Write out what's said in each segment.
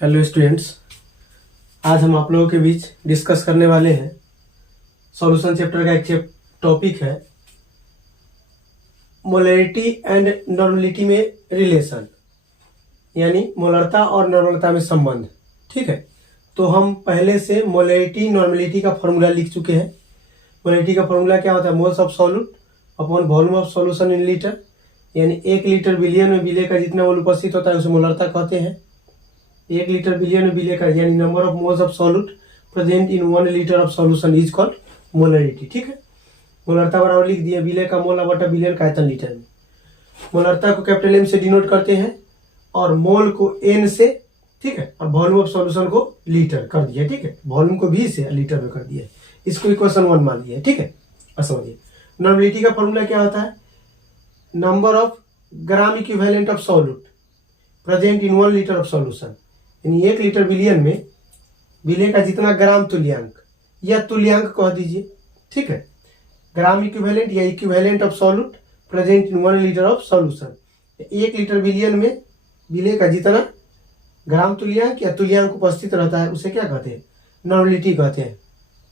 Hello students, आज हम आप लोगों के बीच डिस्कस करने वाले हैं सॉल्यूशन चैप्टर का एक टॉपिक है मोलरिटी एंड नॉर्मलिटी में रिलेशन, यानी मोलरता और नॉर्मलता में संबंध। ठीक है, तो हम पहले से मोलरिटी नॉर्मलिटी का फॉर्मूला लिख चुके हैं। मोलरिटी का फॉर्मूला क्या होता है? Moles of solute upon volume of solution in litre, यानी 1 लीटर बिलियन में विलेय का जितना मोल उपस्थित होता है उसे मोलरता कहते हैं। 1 लीटर बिलियन में विलेय का यानी number of moles of solute present in 1 litre of solution is called molarity. ठीक है, मोलरता बराबर लिख दिया विलेय का मोल बटा बिलियन का आयतन लीटर में। मोलरता को कैपिटल एम से डिनोट करते हैं और मोल को एन से, ठीक है, और वॉल्यूम ऑफ सॉल्यूशन को लीटर कर दिया। ठीक है, वॉल्यूम को भी से लीटर में कर दिया, इसको इक्वेशन 1 मान लिया। ठीक है, और समझिए नॉर्मलिटी का फॉर्मूला क्या होता है? Number of gram equivalent of solute present in 1 litre of solution, यानी 1 लीटर बिलियन में विलेय का जितना ग्राम तुल्यांक या तुल्यांक कह दीजिए। ठीक है, ग्राम इक्विवेलेंट या equivalent of solute present in 1 litre of solution, 1 litre billion में विलेय का जितना ग्राम तुल्यांक या तुल्यांक उपस्थित रहता है उसे क्या कहते हैं? नॉर्मलिटी कहते हैं।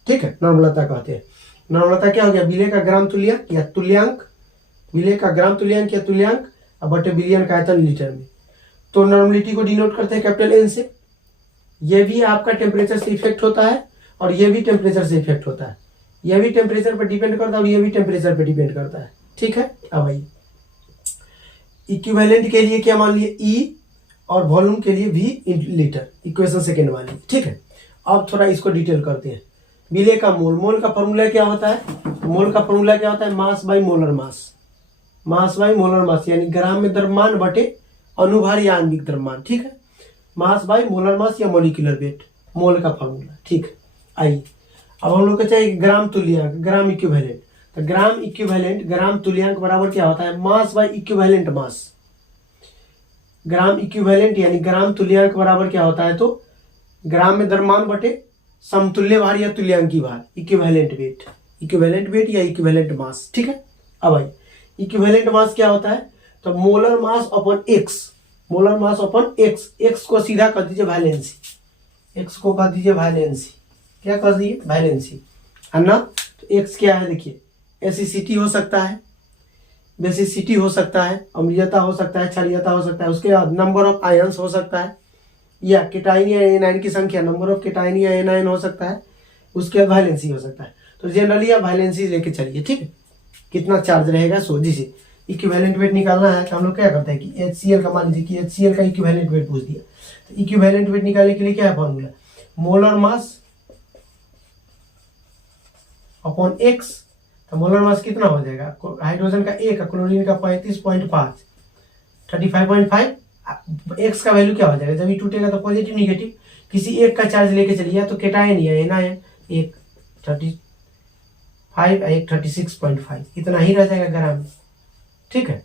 ठीक है, नॉर्मलता कहते हैं। नॉर्मलता क्या हो गया? विलेय का ग्राम तुल्यांक या तुल्यांक, विलेय का ग्राम तुल्यांक या तुल्यांक बटे बिलियन का आयतन लीटर में। तो नॉर्मलिटी को डिनोट करते हैं कैपिटल एन से। ये भी आपका टेम्परेचर से इफेक्ट होता है और ये भी टेम्परेचर से इफेक्ट होता है। ये भी टेम्परेचर पर डिपेंड करता है और ये भी टेम्परेचर पर डिपेंड करता है। ठीक है, अब आइए इक्विवेलेंट के लिए क्या मान लिए? ई, और वॉल्यूम के लिए V in litre, equation second मान ली। ठीक है, अब थोड़ा इसको डिटेल करते हैं। विलेय का मोल, मोल का फॉर्मूला क्या होता है? मोल का फॉर्मूला क्या होता है? Mass by molar mass, mass by molar mass, यानी ग्राम में द्रव्यमान बटे अनुभार या आणविक द्रव्यमान। ठीक है, मास बाई मोलर मास या मोलिकुलर वेट, मोल का फॉर्मूला। ठीक है, आइए अब हम लोग को चाहिए ग्राम तुल्यांक, ग्राम इक्विवेलेंट। तो ग्राम इक्विवेलेंट, ग्राम तुल्यांक बराबर क्या होता है? Mass by equivalent mass. Gram equivalent यानी ग्राम तुल्यांक बराबर क्या होता है? तो ग्राम में द्रव्यमान बटे समतुल्य भार या तुल्यांकी भार, इक्विवेलेंट वेट, इक्विवेलेंट वेट या इक्विवेलेंट मास। ठीक है, अब आइए इक्विवेलेंट मास क्या होता है? तो molar mass upon x, molar mass upon x. X को सीधा कर दीजिए वैलेंसी, एक्स को कर दीजिए वैलेंसी, क्या कर दीजिए? वैलेंसी, है ना। तो एक्स क्या है? देखिए एसिसिटी हो सकता है, बेसिसिटी हो सकता है, अम्लीयता हो सकता है, क्षारीयता हो सकता है, उसके बाद नंबर ऑफ आयंस हो सकता है, या केटाइन या एनाइन की संख्या, नंबर ऑफ केटाइन या एनाइन हो सकता है, उसके बाद वैलेंसी हो सकता है। तो जनरली आप वैलेंसी लेके चलिए। ठीक है, कितना चार्ज रहेगा सो जिसे इक्विवेलेंट वेट निकालना है तो हम लोग क्या करते हैं कि HCl का, मान लीजिए कि HCl का इक्विवेलेंट वेट पूछ दिया, तो इक्विवेलेंट वेट निकालने के लिए क्या है formula? Molar mass upon x. तो मोलर मास कितना हो जाएगा? हाइड्रोजन का 1, क्लोरीन का 35.5, 35.5। एक्स का वैल्यू क्या हो जाएगा? जब ये टूटेगा तो पॉजिटिव निगेटिव, किसी एक का चार्ज लेके चलिए, या तो केटाइन या एनाइन, एक 35 एक 36.5, इतना ही रह जाएगा ग्राम। ठीक है,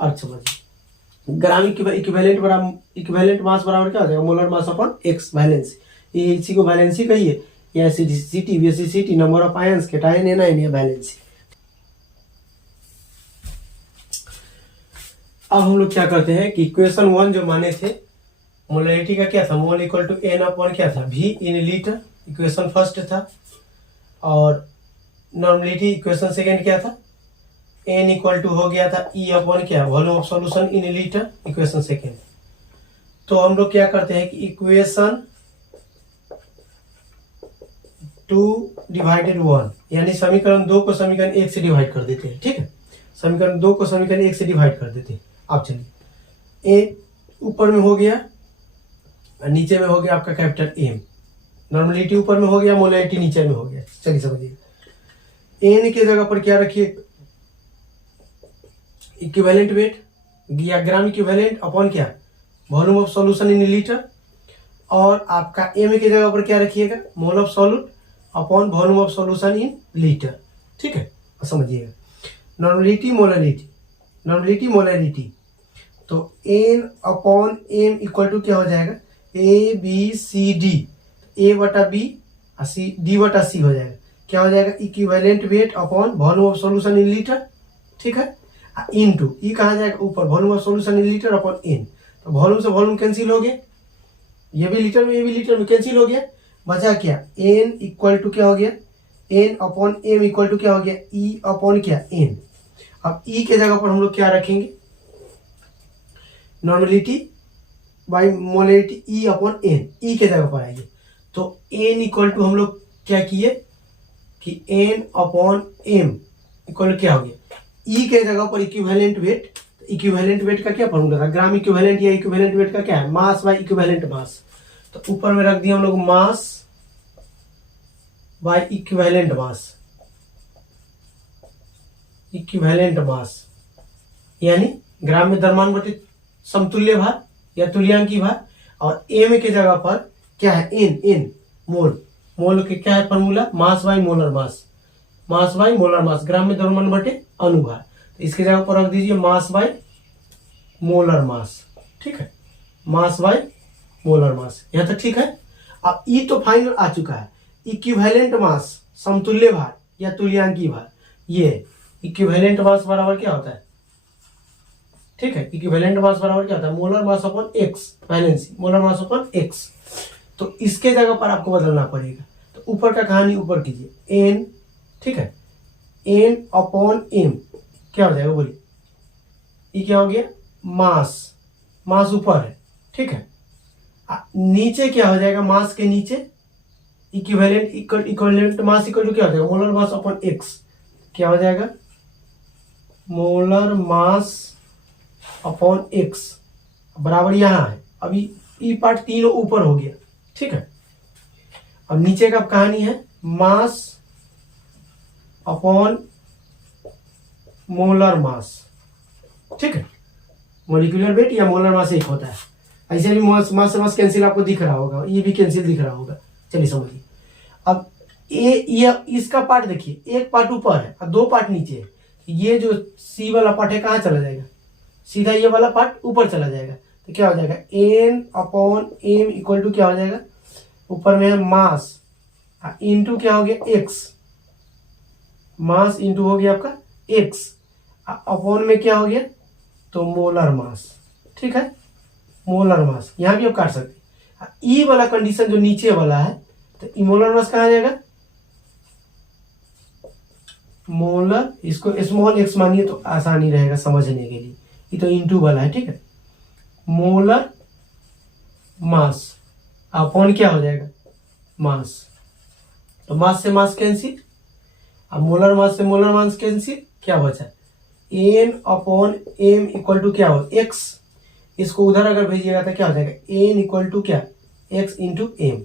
और समझिए ग्राम इक्विवेलेंट बराबर, इक्विवेलेंट मास बराबर क्या हो जाएगा? Molar mass upon X, valency. ये इसी को वैलेंसी कहिए, या acidity, basicity, number of ions, cation anion, या वैलेंसी। अब हम लोग क्या करते हैं कि इक्वेशन 1 जो माने थे मोलरिटी का क्या था? Mole equal to N upon क्या था? V in litre, equation first था। और नॉर्मलिटी इक्वेशन सेकेंड क्या था? एन इक्वल टू हो गया था ई अपॉन क्या? Volume of solution in litre, equation second. तो हम लोग क्या करते हैं कि इक्वेशन 2 डिवाइडेड 1, यानी समीकरण 2 को समीकरण 1 से डिवाइड कर देते हैं। ठीक है, समीकरण 2 को समीकरण 1 से डिवाइड कर देते हैं। अब चलिए ए ऊपर में हो गया और नीचे में हो गया आपका कैपिटल एम। नॉर्मलिटी ऊपर में हो गया, मोलरिटी नीचे में हो गया। चलिए समझिए, एन के जगह पर क्या रखिए? इक्विवेलेंट वेट या ग्राम इक्विवेलेंट अपॉन क्या? Volume of solution in litre. और आपका एम के जगह पर क्या रखिएगा? Mole of solute upon volume of solution in litre. ठीक है, समझिएगा नॉर्मलिटी मोलरिटी, नॉर्मलिटी मोलरिटी। तो N upon M equal to क्या हो जाएगा? ए बी सी डी, ए बटा बी सी, डी बटा सी हो जाएगा। क्या हो जाएगा? Equivalent weight upon volume of solution in litre. ठीक है, इन टू ई कहा जाएगा ऊपर, volume of solution in litre upon N. तो वॉल्यूम से वॉल्यूम कैंसिल हो गए, ये भी लीटर में, ये भी लीटर में, कैंसिल हो गया, बचा क्या, एन इक्वल टू क्या हो गया, N upon M equal to क्या हो गया, ई अपॉन क्या, एन। अब ई के जगह पर हम लोग क्या रखेंगे, normality by molarity E upon N, E के जगह पर आइए तो एन इक्वल टू हम लोग क्या किए कि एन अपॉन एम इक्वल क्या हो गया, ई के जगह पर इक्विवेलेंट वेट, इक्विवेलेंट वेट का क्या फॉर्मूला था, ग्राम इक्विवेलेंट या इक्विवेलेंट वेट का क्या है, मास बाय इक्विवेलेंट मास। तो ऊपर में रख दिया हम लोग mass by equivalent mass, equivalent mass यानी ग्राम में द्रव्यमान बटे समतुल्य भार या तुल्यांकी भार, और एम के जगह पर क्या है, एन, एन मोल, मोल के क्या है formula, mass by molar mass, mass by molar mass, gram में द्रव्यमान बटे अनुभार। तो इसके जगह पर रख दीजिए मास बाय मोलर मास, ठीक है, मास बाय मोलर मास, यहां तक ठीक है। अब ई तो फाइनल आ चुका है, इक्विवेलेंट मास समतुल्य भार या तुल्यांकी भार, ये इक्विवेलेंट मास बराबर क्या होता है, ठीक है, इक्विवेलेंट मास बराबर क्या होता है, molar mass upon X, valency molar mass upon x. तो इसके जगह पर आपको बदलना पड़ेगा, तो ऊपर का कहानी ऊपर कीजिए, एन, ठीक है, एन अपॉन एम क्या हो जाएगा बोलिए, ये क्या हो गया, मास, मास ऊपर है, ठीक है, नीचे क्या हो जाएगा, मास के नीचे equivalent equivalent mass equal to क्या हो जाएगा, मोलर मास अपॉन एक्स, क्या हो जाएगा, मोलर मास अपॉन एक्स बराबर यहां है, अभी ई पार्ट तीनों ऊपर हो गया, ठीक है। अब नीचे का कहानी है मास अपॉन मोलर मास, ठीक है, मोलिकुलर वेट या मोलर मास एक होता है, ऐसे भी मास मास से मास कैंसिल आपको दिख रहा होगा, ये भी कैंसिल दिख रहा होगा, चलिए समझिए। अब ये इसका पार्ट देखिए, एक पार्ट ऊपर है और दो पार्ट नीचे है, ये जो सी वाला पार्ट है कहाँ चला जाएगा, सीधा ये वाला पार्ट ऊपर चला जाएगा, तो क्या हो जाएगा, N upon M equal to क्या हो जाएगा, ऊपर में है मास इंटू क्या हो गया, एक्स, मास इंटू हो गया आपका एक्स, अपॉन में क्या हो गया, तो मोलर मास, ठीक है, मोलर मास, यहां भी आप काट सकते हैं। ई वाला कंडीशन जो नीचे वाला है, तो ई मोलर मास कहाँ आ जाएगा, मोलर, इसको स्मॉल एक्स मानिए तो आसानी रहेगा समझने के लिए, ये तो इंटू वाला है, ठीक है, मोलर मास अपॉन क्या हो जाएगा, मास, तो मास से मास कैंसिल, अब मोलर मास से मोलर मास कैंसिल, क्या बचा, N upon M equal to क्या हो, एक्स, इसको उधर अगर भेजिएगा तो क्या हो जाएगा, एन इक्वल टू क्या, एक्स इंटू एम,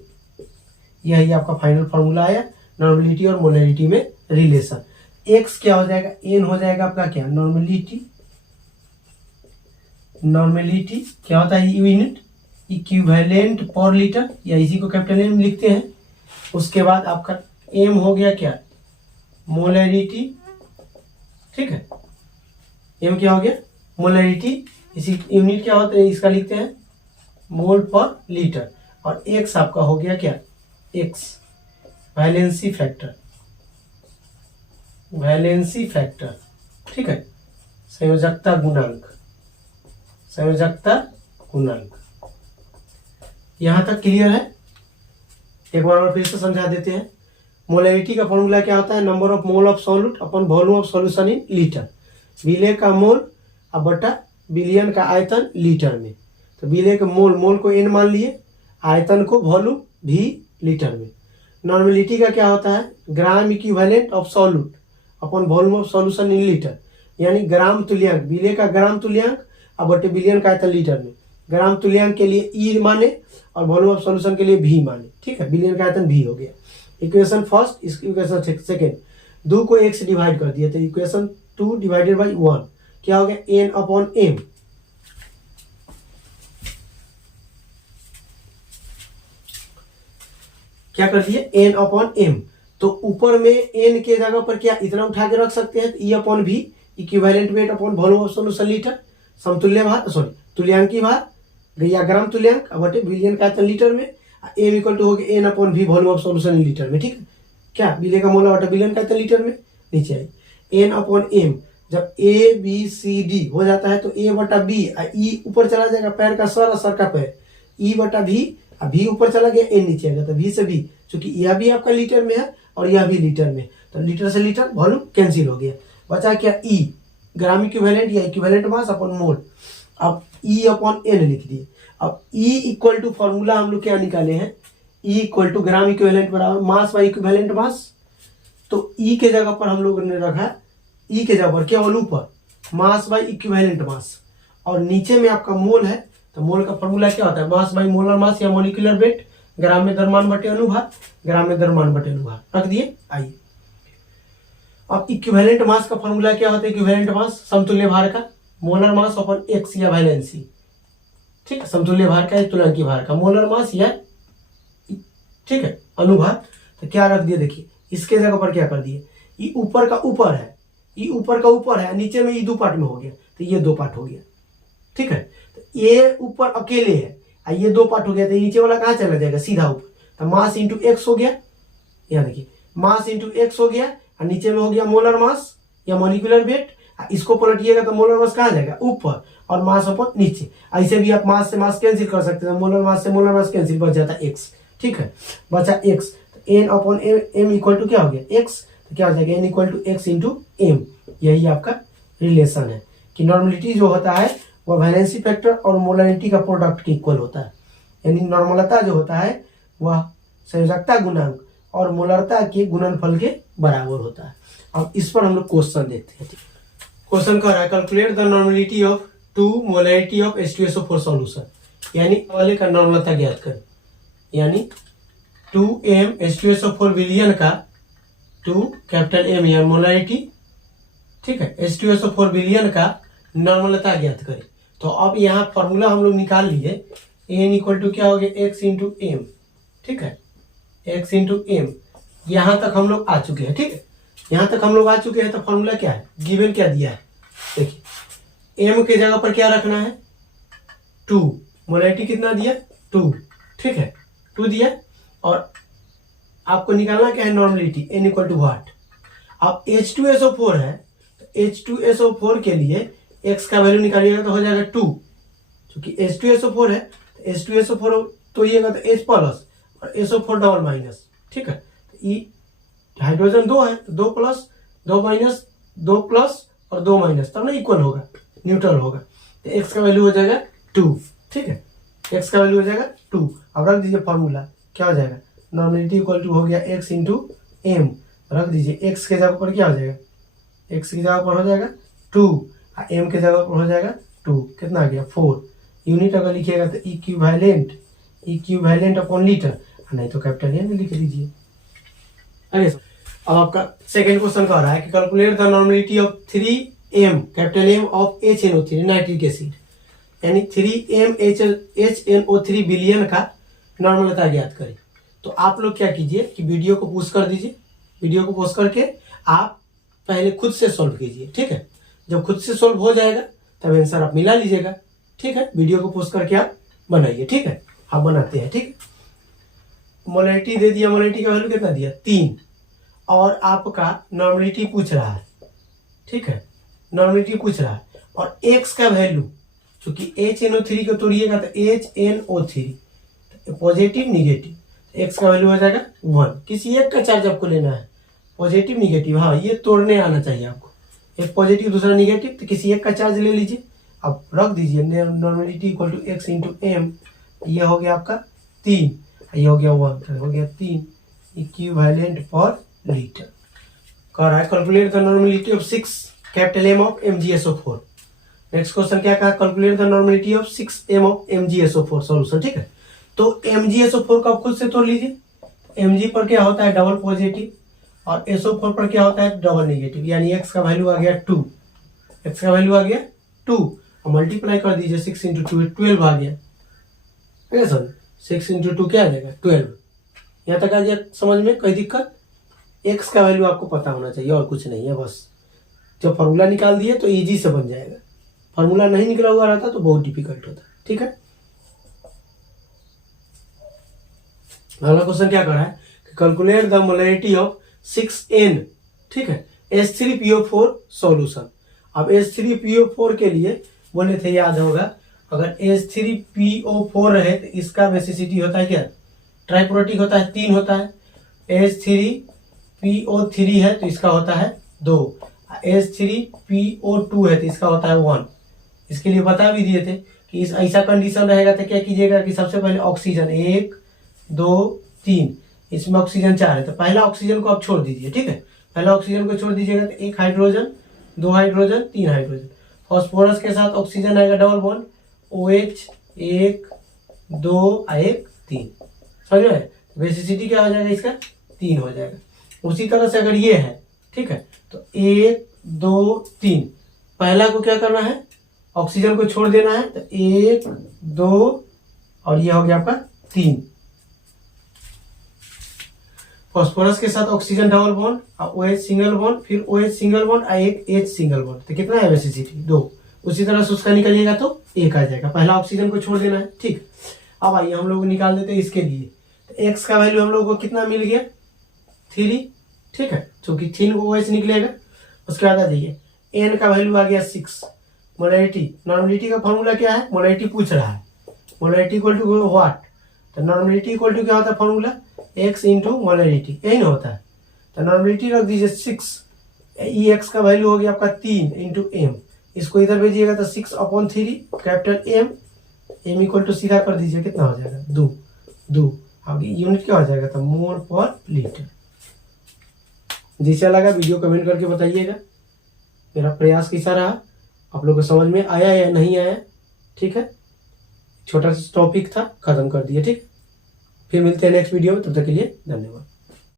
यही आपका फाइनल फॉर्मूला आया नॉर्मेलिटी और मोलरिटी में रिलेशन। एक्स क्या हो जाएगा, एन हो जाएगा आपका क्या, नॉर्मेलिटी, नॉर्मेलिटी क्या होता है, यूनिट इक्विवेलेंट पर लीटर, या इसी को कैपिटल एम लिखते हैं। उसके बाद आपका एम हो गया क्या, मोलरिटी, ठीक है, एम क्या हो गया, मोलरिटी, इसी यूनिट क्या होता है, इसका लिखते हैं मोल पर लीटर, और एक्स आपका हो गया क्या, x valency factor, valency factor, ठीक है, संयोजकता गुणांक, संयोजकता गुणांक। यहां तक क्लियर है, एक बार और फिर से समझा देते हैं। मोलरिटी का फॉर्मूला क्या होता है, number of mole of solute upon volume of solution in litre, विलेय का मोल अब बटा बिलियन का आयतन लीटर में, तो विलेय के मोल, मोल को एन मान लिए, आयतन को वॉल्यूम भी लीटर में। नॉर्मेलिटी का क्या होता है, gram equivalent of solute upon volume of solution in litre, यानी ग्राम तुल्यांक, विलेय का ग्राम तुल्यांक अब बटे बिलियन का आयतन लीटर में, ग्राम तुल्यांक के लिए ई माने और वॉल्यूम ऑफ सॉल्यूशन के लिए भी माने, ठीक है, बिलियन का आयतन भी हो गया। इक्वेशन फर्स्ट, इक्वेशन सेकेंड, दो को एक से डिवाइड कर दिया, तो इक्वेशन 2 डिवाइडेड बाई 1 क्या हो गया, एन अपॉन एम, क्या कर दिए, एन अपॉन एम, तो ऊपर में एन के जगह पर क्या इतना उठा के रख सकते हैं, ई अपॉन भी, equivalent weight upon volume of solution litre, समतुल्य भार, सॉरी तुल्यांकी भार या ग्राम तुल्यांक अब बटे बिलियन का आयतन लीटर में, एम इक्वल टू हो गया एन अपॉन भी volume of solution in litre में, ठीक है, क्या विलेय का मोल बटा बिलियन का आयतन लीटर में, नीचे आई एन अपॉन एम, जब ए बी सी डी हो जाता है तो ए बटा बी, ई ऊपर चला जाएगा पैर का सर और सर का पैर, ई बटा भी अब V ऊपर चला गया, N नीचे आ गया, तो V से V, चूंकि यह भी आपका लीटर में है और यह भी लीटर में, तो लीटर से लीटर वॉल्यूम कैंसिल हो गया, बचा क्या E, ग्राम इक्विवेलेंट या इक्विवेलेंट मास अपॉन मोल। अब E अपॉन N लिख दिए। अब E इक्वल टू फॉर्मूला हम लोग क्या निकाले हैं, E equal to gram equivalent बराबर मास बाई इक्विवेलेंट मास। तो E के जगह पर हम लोग ने रखा, E के जगह पर केवल ऊपर मास बाई इक्विवेलेंट मास, और नीचे में आपका मोल है, तो मोल का फॉर्मूला क्या होता है, मास बाई मोलर मास या मोलिकुलर वेट, ग्राम में द्रव्यमान बटे अनुभार, ग्राम में द्रव्यमान बटे अनुभार रख दिए। आइए अब इक्विवेलेंट मास का फॉर्मूला क्या होता है, इक्विवेलेंट मास समतुल्य भार का, मोलर मास अपन एक्स या वैलेंसी, ठीक है, समतुल्य भार का तुलनांकी भार का, मोलर मास या ठीक है अनुभार। तो क्या रख दिए, देखिए इसके जगह पर क्या कर दिए, ये ऊपर का ऊपर है, ये ऊपर का ऊपर है, नीचे में ये दो पार्ट में हो गया, तो ये दो पार्ट हो गया, ठीक है। तो ये ऊपर अकेले है, ये दो पार्ट हो गया, तो नीचे वाला कहाँ चला जाएगा, सीधा ऊपर, तो मास इंटू एक्स हो गया, यहाँ देखिए मास इंटू एक्स हो गया, और नीचे में हो गया मोलर मास या मोलिकुलर वेट, इसको पलटिएगा तो मोलर मास कहाँ जाएगा, ऊपर, और मास अपन नीचे। ऐसे भी आप मास से मास कैंसिल कर सकते हैं, मोलर मास से मोलर मास कैंसिल, बच जाता है एक्स, ठीक है, बचा एक्स। तो N upon M equal to क्या हो गया, एक्स, तो क्या हो जाएगा, N equal to x into M. यही आपका रिलेशन है कि नॉर्मलिटी जो होता है वह वैलेंसी फैक्टर और मोलरिटी का प्रोडक्ट के इक्वल होता है, यानी नॉर्मलता जो होता है वह संयोजकता गुणांक और मोलरता के गुणनफल के बराबर होता है। अब इस पर हम लोग क्वेश्चन देखते हैं। क्वेश्चन कह रहा है calculate the normality of 2 molarity of H2SO4 solution, यानी वाले का नॉर्मलता ज्ञात करें, यानी 2m H2SO4 विलियन का 2 कैपिटल M या मोलरिटी, ठीक है, H2SO4 विलियन का नॉर्मलता ज्ञात करें। तो अब यहाँ फॉर्मूला हम लोग निकाल लिए, n इक्वल टू क्या हो गया, x इंटू एम, ठीक है, x इंटू एम। यहाँ तक हम लोग आ चुके हैं, ठीक है, यहाँ तक हम लोग आ चुके हैं। तो फॉर्मूला क्या है, गिवन क्या दिया है, देखिए m के जगह पर क्या रखना है, 2, मोलरिटी कितना दिया, 2, ठीक है, 2 दिया, और आपको निकालना क्या है, normality, n equal to what. अब H2SO4 है, तो H2SO4 के लिए x का वैल्यू निकालिएगा तो हो जाएगा 2, क्योंकि H2SO4 है, तो H2SO4 तो ये तो H प्लस और SO4 डबल माइनस, ठीक है, तो ये हाइड्रोजन 2 है, तो 2 प्लस 2 माइनस 2 प्लस और 2 माइनस, तब ना इक्वल होगा, न्यूट्रल होगा, तो x का वैल्यू हो जाएगा 2, ठीक है, x का वैल्यू हो जाएगा 2। अब रख दीजिए फॉर्मूला, क्या हो जाएगा, नॉर्मलिटी इक्वल टू हो गया x इंटू एम, रख दीजिए, x के जगह पर क्या हो जाएगा, x की जगह पर हो जाएगा 2, m के जगह पर हो जाएगा 2, कितना आ गया 4। यूनिट अगर लिखिएगा तो इक्विवेलेंट अपॉन लीटर, नहीं तो कैपिटल एन लिख दीजिए। अरे अब आपका सेकंड क्वेश्चन कह रहा है कि calculate the normality of 3m capital M of HNO3 nitric acid, यानी 3m HNO3 बिलियन का नॉर्मलता ज्ञात करें। तो आप लोग क्या कीजिए कि वीडियो को पोस्ट कर दीजिए, वीडियो को पोस्ट करके आप पहले खुद से सॉल्व कीजिए, ठीक है, जब खुद से सॉल्व हो जाएगा तब आंसर आप मिला लीजिएगा, ठीक है, वीडियो को पोस्ट करके आप बनाइए, ठीक है, आप बनाते हैं, ठीक है। मोलरिटी दे दिया, मोलरिटी का वैल्यू कितना दिया 3, और आपका नॉर्मलिटी पूछ रहा है, ठीक है, नॉर्मलिटी पूछ रहा है, और x का वैल्यू, क्योंकि HNO3 को तोड़िएगा तो HNO3 पॉजिटिव निगेटिव, x का वैल्यू हो जाएगा 1। किसी एक का चार्ज आपको लेना है, पॉजिटिव निगेटिव, हाँ ये तोड़ने आना चाहिए आपको, एक पॉजिटिव दूसरा निगेटिव, तो किसी एक का चार्ज ले लीजिए। अब रख दीजिए normality equal to x into M, ये हो गया आपका 3, ये हो गया 1, हो गया 3 इक्विवेलेंट पर लीटर। कह रहा है calculate the normality of 6 capital M of MgSO4। Next question क्या कहा, calculate the normality of 6m of MgSO4 solution, ठीक है। तो MgSO4 का आप खुद से तोड़ लीजिए, Mg पर क्या होता है डबल पॉजिटिव, और SO4 पर क्या होता है डबल नेगेटिव, यानी x का वैल्यू आ गया 2, x का वैल्यू आ गया 2, और मल्टीप्लाई कर दीजिए 6 इंटू 2, 12 आ गया, ठीक है सर, 6 इंटू 2 क्या आ जाएगा 12। यहाँ तक आ गया समझ में, कोई दिक्कत। x का वैल्यू आपको पता होना चाहिए और कुछ नहीं है, बस जब फार्मूला निकाल दिए तो इजी से बन जाएगा, फार्मूला नहीं निकला हुआ रहता तो बहुत डिफिकल्ट होता, ठीक है। अगला क्वेश्चन क्या कर रहा है, calculate the molarity of 6n, ठीक है, H3PO4 सॉल्यूशन। अब H3PO4 के लिए बोले थे, याद होगा अगर H3PO4 रहे तो इसका बेसिसिटी होता है क्या, ट्राइप्रोटिक होता है 3 होता है। H3PO3 है तो इसका होता है 2। H3PO2 है तो इसका होता है 1। इसके लिए बता भी दिए थे कि इस ऐसा कंडीशन रहेगा तो क्या कीजिएगा कि सबसे पहले ऑक्सीजन 1 2 3, इसमें ऑक्सीजन 4 है तो पहला ऑक्सीजन को आप छोड़ दीजिए, ठीक है। पहला ऑक्सीजन को छोड़ दीजिएगा तो 1 हाइड्रोजन 2 हाइड्रोजन 3 हाइड्रोजन। फॉस्फोरस के साथ ऑक्सीजन आएगा डबल बॉन्ड OH 1 2 1 3, समझ रहे हैं। बेसिसिटी क्या हो जाएगा इसका 3 हो जाएगा। उसी तरह से अगर ये है, ठीक है, तो 1 2 3 पहला को क्या करना है, ऑक्सीजन को छोड़ देना है तो 1 2 और ये हो गया आपका 3। फॉस्फोरस के साथ ऑक्सीजन डबल बॉन्ड और OH सिंगल बॉन्ड, फिर OH सिंगल बॉन्ड और एक H सिंगल बॉन्ड, तो कितना है बेसिसिटी 2। उसी तरह से उसका निकलिएगा तो 1 आ जाएगा। पहला ऑक्सीजन को छोड़ देना है, ठीक। अब आइए हम लोग निकाल देते हैं इसके लिए। तो एक्स का वैल्यू हम लोग को कितना मिल गया 3, ठीक है, क्योंकि 3 को OH निकलेगा। उसके बाद आ जाइए N का वैल्यू आ गया 6। मोलैरिटी, नॉर्मलिटी का फॉर्मूला क्या है, मोलैरिटी पूछ रहा है, मोलैरिटी इक्वल टू व्हाट, तो नॉर्मलिटी इक्वल टू क्या होता है फॉर्मूला, x इंटू मोलैरिटी, यही ना होता है। तो नॉर्मलिटी रख दीजिए 6, EX का वैल्यू हो गया आपका 3 इंटू एम, इसको इधर भेजिएगा तो 6/3 कैपिटल M इक्वल टू सीधा कर दीजिए कितना हो जाएगा 2। आगे यूनिट क्या हो जाएगा तो मोल पर लीटर। जैसा लगा वीडियो कमेंट करके बताइएगा। मेरा प्रयास कैसा रहा, आप लोग को समझ में आया या नहीं आया, ठीक है। छोटा सा टॉपिक था, खत्म कर दिए, ठीक। फिर मिलते हैं नेक्स्ट वीडियो में, तब तक के लिए धन्यवाद।